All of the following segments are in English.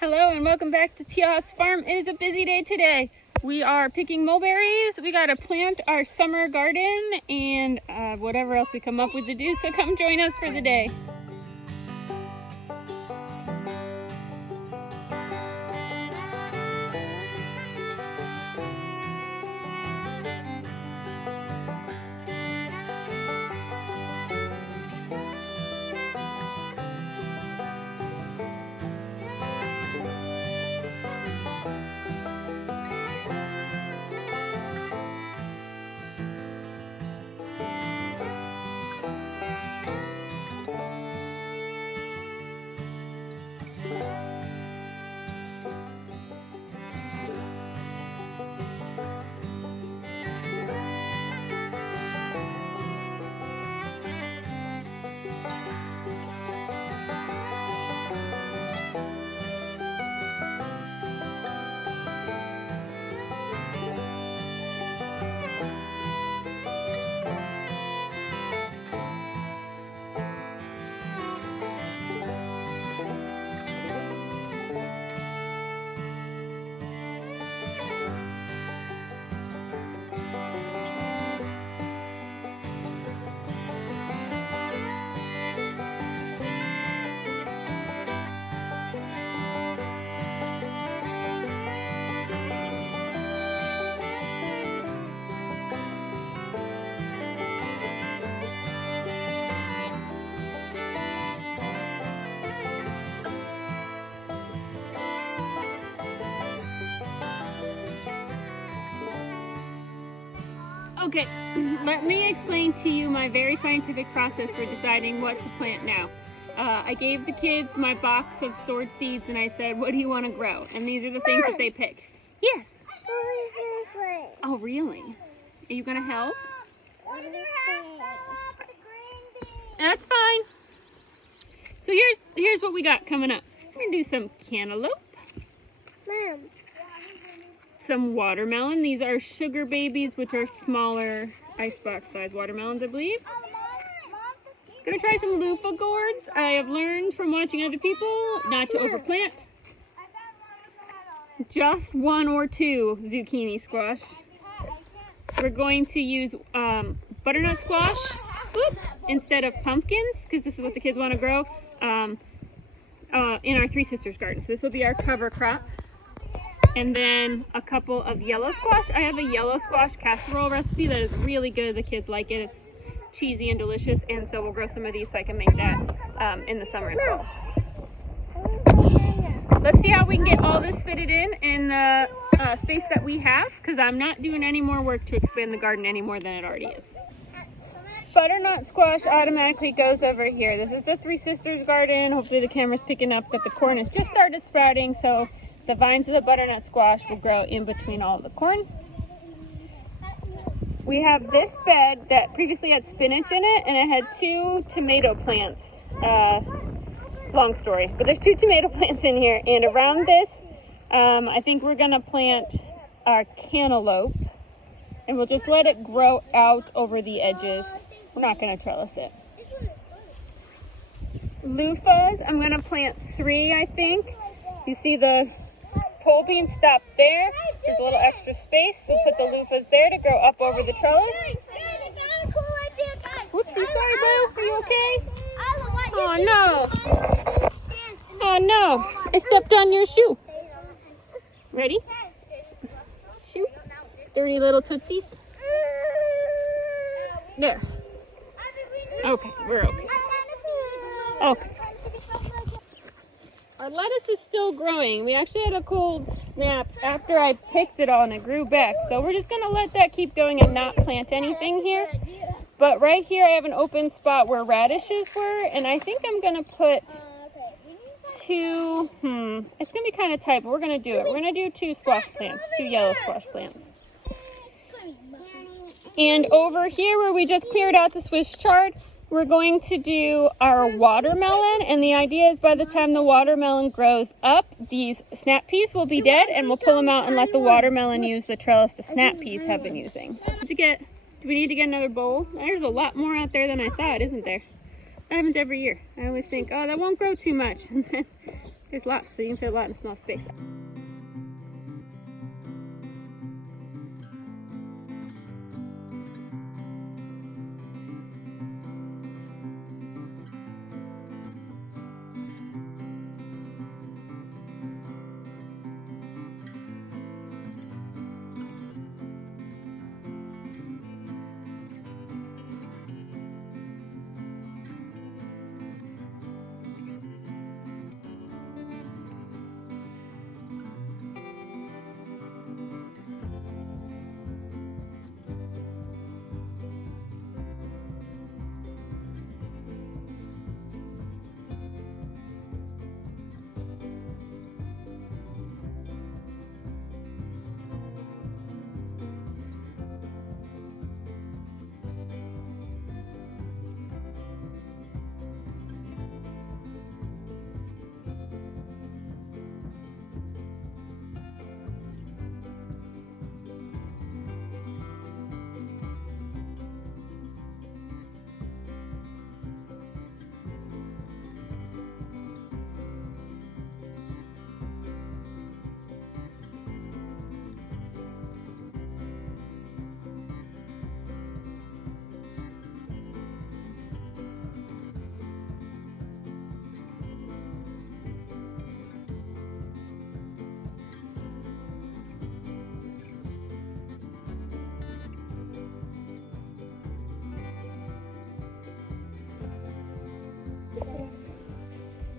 Hello and welcome back to Teal House Farm. It is a busy day today. We are picking mulberries. We got to plant our summer garden and whatever else we come up with to do. So come join us for the day. Okay, let me explain to you my very scientific process for deciding what to plant now. I gave the kids my box of stored seeds and I said, what do you want to grow? And these are the things that they picked. Yes. Oh, really? Are you going to help? That's fine. So here's what we got coming up. We're going to do some cantaloupe. Mom. Some watermelon. These are sugar babies, which are smaller icebox size watermelons, I believe. Gonna try some loofah gourds. I have learned from watching other people not to overplant. Just one or two zucchini squash. We're going to use butternut squash instead of pumpkins, because this is what the kids want to grow in our Three Sisters garden. So this will be our cover crop. And then a couple of yellow squash. I have a yellow squash casserole recipe that is really good. The kids like it. It's cheesy and delicious. And so we'll grow some of these so I can make that in the summer and fall. Let's see how we can get all this fitted in the space that we have, because I'm not doing any more work to expand the garden any more than it already is. Butternut squash automatically goes over here. This is the Three Sisters garden. Hopefully the camera's picking up that the corn has just started sprouting. So the vines of the butternut squash will grow in between all the corn. We have this bed that previously had spinach in it, and it had two tomato plants. Long story, but there's two tomato plants in here. And around this, I think we're gonna plant our cantaloupe, and we'll just let it grow out over the edges. We're not gonna trellis it. Loofahs, I'm gonna plant 3, I think. You see the pole bean stop there. There's a little extra space. We'll put the loofahs there to grow up over the trellis. Whoopsie, sorry, Boo. Are you okay? Oh no. Oh no. I stepped on your shoe. Ready? Shoe. Dirty little tootsies. There. Okay, we're okay. Okay. Our lettuce is still growing. We actually had a cold snap after I picked it all and it grew back. So we're just gonna let that keep going and not plant anything here. But right here I have an open spot where radishes were, and I think I'm gonna put 2, it's gonna be kind of tight, but we're gonna do it. We're gonna do 2 squash plants, 2 yellow squash plants. And over here where we just cleared out the Swiss chard, we're going to do our watermelon, and the idea is by the time the watermelon grows up, these snap peas will be dead, and we'll pull them out and let the watermelon use the trellis the snap peas have been using. Do we need to get another bowl? There's a lot more out there than I thought, isn't there? That happens every year. I always think, oh, that won't grow too much. And then There's lots, so you can fit a lot in a small space.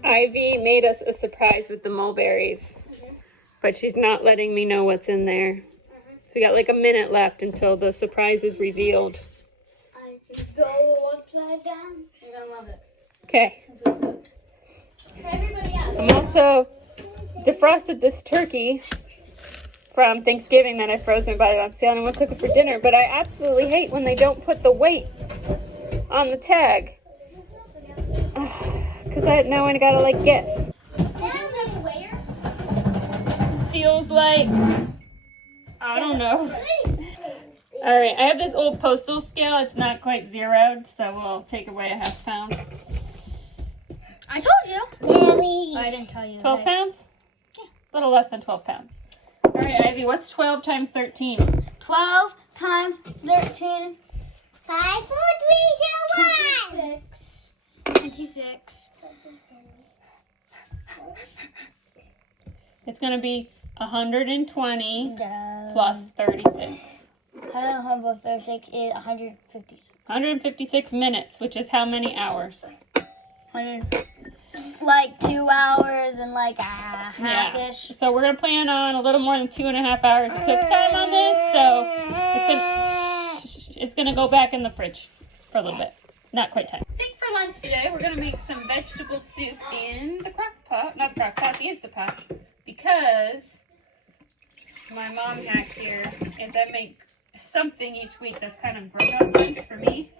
Ivy made us a surprise with the mulberries, but she's not letting me know what's in there. So we got like a minute left until the surprise is revealed. I can go upside down. You're gonna love it. Okay. Everybody else. I'm also defrosted this turkey from Thanksgiving that I froze and bought it on sale, and I'm gonna cook it for dinner. But I absolutely hate when they don't put the weight on the tag. Because now I gotta like guess. Feels like, I don't know. Alright, I have this old postal scale. It's not quite zeroed, so we'll take away a ½ pound. I told you. Mommy. I didn't tell you. 12 pounds? Yeah. A little less than 12 pounds. Alright, Ivy, what's 12 times 13? 12 times 13. 5, 4, 3, 2, 1. 26. It's going to be 120 plus 36. 136 is 156. 156 minutes, which is how many hours? Like 2 hours and like a half-ish. Yeah. So we're going to plan on a little more than 2.5 hours of cook time on this. So it's going to go back in the fridge for a little bit. Not quite time. I think for lunch today, we're going to make some vegetable soup in the crock pot. Not the crock pot, the Instapot. Because my mom hack here is I make something each week that's kind of grown-up lunch for me.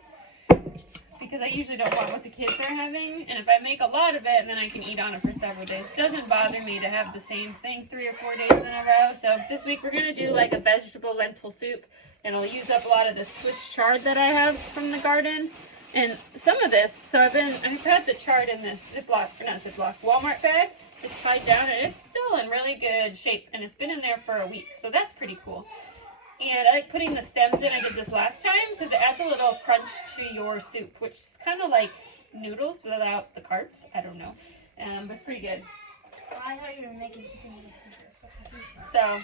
Because I usually don't want what the kids are having. And if I make a lot of it, then I can eat on it for several days. It doesn't bother me to have the same thing 3 or 4 days in a row. So this week we're going to do like a vegetable lentil soup. And it'll use up a lot of the Swiss chard that I have from the garden. And some of this, so I've had the chard in this Walmart bag. It's tied down and it's still in really good shape. And it's been in there for a week. So that's pretty cool. And I like putting the stems in. I did this last time because it adds a little crunch to your soup, which is kind of like noodles without the carbs. I don't know. But it's pretty good. I thought you were making chicken. So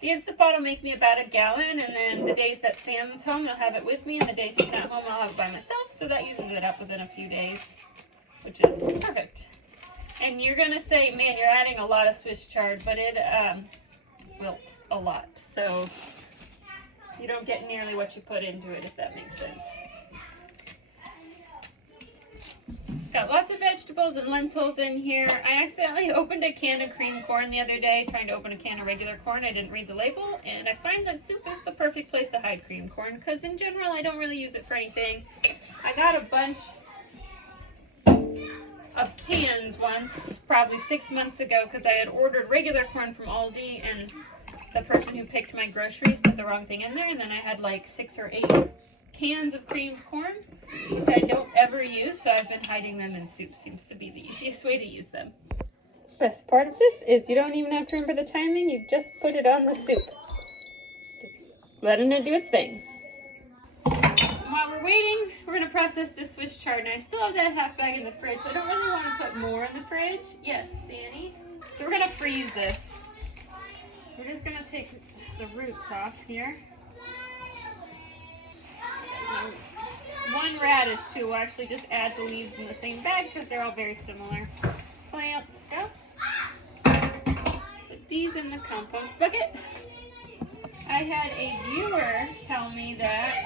the Instapot will make me about a gallon, and then the days that Sam's home, he'll have it with me, and the days he's not home, I'll have it by myself. So that uses it up within a few days, which is perfect. And you're going to say, man, you're adding a lot of Swiss chard, but it wilts a lot. So you don't get nearly what you put into it, if that makes sense. Got lots of vegetables and lentils in here. I accidentally opened a can of cream corn the other day, trying to open a can of regular corn. I didn't read the label, and I find that soup is the perfect place to hide cream corn, because in general, I don't really use it for anything. I got a bunch of cans once, probably 6 months ago, because I had ordered regular corn from Aldi, and the person who picked my groceries put the wrong thing in there, and then I had like 6 or 8 cans of creamed corn, which I don't ever use, so I've been hiding them in soup. Seems to be the easiest way to use them. Best part of this is you don't even have to remember the timing, you just put it on the soup. Just letting it do its thing. While we're waiting, we're going to process this Swiss chard. And I still have that half bag in the fridge, so I don't really want to put more in the fridge. Yes, Danny. So we're going to freeze this. We're just going to take the roots off here. One radish, too, will actually just add the leaves in the same bag because they're all very similar plants. So, put these in the compost bucket. I had a viewer tell me that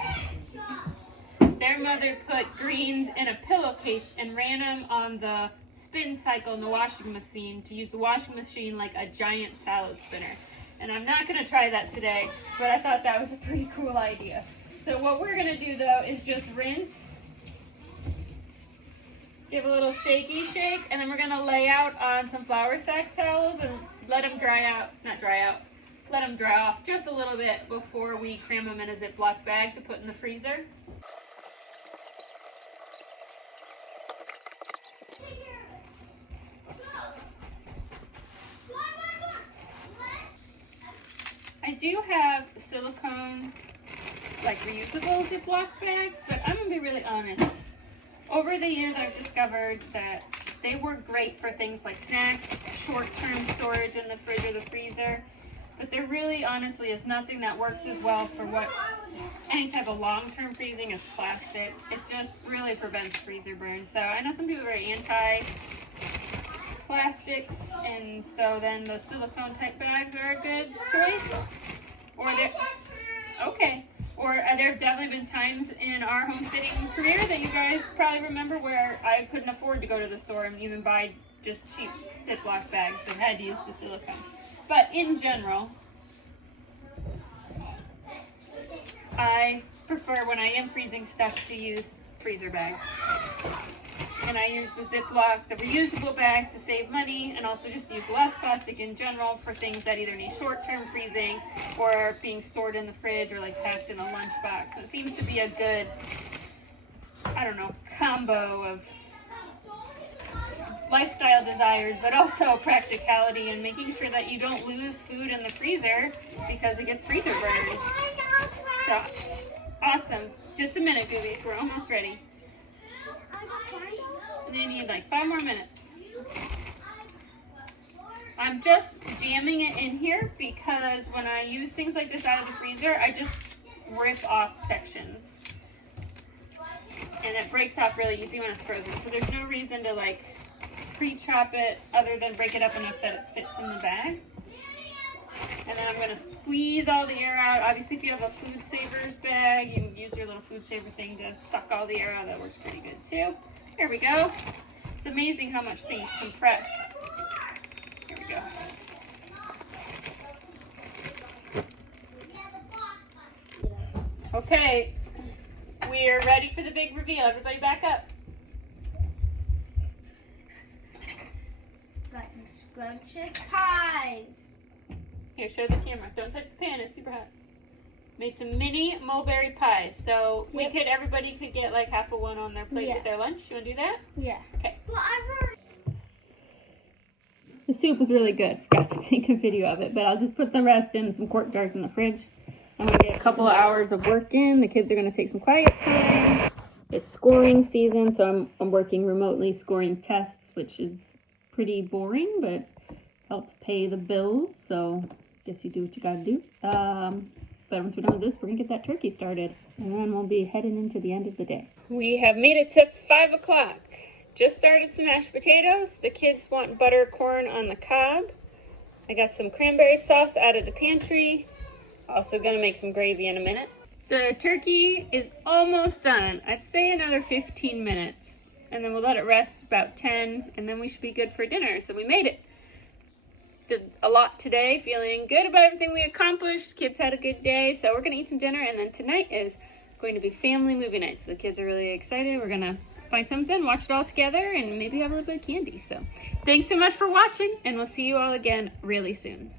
their mother put greens in a pillowcase and ran them on the spin cycle in the washing machine to use the washing machine like a giant salad spinner. And I'm not going to try that today, but I thought that was a pretty cool idea. So what we're going to do though is just rinse, give a little shaky shake, and then we're going to lay out on some flour sack towels and let them dry out, let them dry off just a little bit before we cram them in a Ziploc bag to put in the freezer. I do have silicone, like reusable Ziploc bags, but I'm gonna be really honest. Over the years, I've discovered that they work great for things like snacks, short-term storage in the fridge or the freezer, but there really, honestly, is nothing that works as well for what any type of long-term freezing as plastic. It just really prevents freezer burn. So I know some people are very anti-plastics, and so then the silicone type bags are a good choice. Or there have definitely been times in our homesteading career that you guys probably remember where I couldn't afford to go to the store and even buy just cheap Ziploc bags that had to use the silicone. But in general, I prefer when I am freezing stuff to use freezer bags. And I use the Ziploc, the reusable bags to save money, and also just use less plastic in general for things that either need short-term freezing or being stored in the fridge or like packed in a lunchbox. So it seems to be a good, I don't know, combo of lifestyle desires, but also practicality and making sure that you don't lose food in the freezer because it gets freezer burned. So, awesome. Just a minute, Goobies. We're almost ready. And they need like 5 more minutes. I'm just jamming it in here because when I use things like this out of the freezer, I just rip off sections. And it breaks off really easy when it's frozen. So there's no reason to like pre-chop it other than break it up enough that it fits in the bag. And then I'm going to squeeze all the air out. Obviously, if you have a food savers bag, you can use your little food saver thing to suck all the air out. That works pretty good too. There we go. It's amazing how much things compress. Here we go. Okay, we're ready for the big reveal. Everybody back up. Got some scrumptious pies. Here, show the camera. Don't touch the pan, it's super hot. Made some mini mulberry pies. So everybody could get like half of one on their plate with their lunch. You want to do that? Yeah. Okay. The soup was really good. Forgot to take a video of it, but I'll just put the rest in some quart jars in the fridge. I'm going to get a couple of hours of work in. The kids are going to take some quiet time. It's scoring season, so I'm working remotely scoring tests, which is pretty boring, but helps pay the bills. So I guess you do what you got to do. But once we're done with this, we're going to get that turkey started. And then we'll be heading into the end of the day. We have made it to 5 o'clock. Just started some mashed potatoes. The kids want butter corn on the cob. I got some cranberry sauce out of the pantry. Also going to make some gravy in a minute. The turkey is almost done. I'd say another 15 minutes. And then we'll let it rest about 10. And then we should be good for dinner. So we made it. Did a lot today, feeling good about everything we accomplished. Kids had a good day, so we're gonna eat some dinner, and then tonight is going to be family movie night. So the kids are really excited. We're gonna find something, watch it all together, and maybe have a little bit of candy. So thanks so much for watching, and we'll see you all again really soon.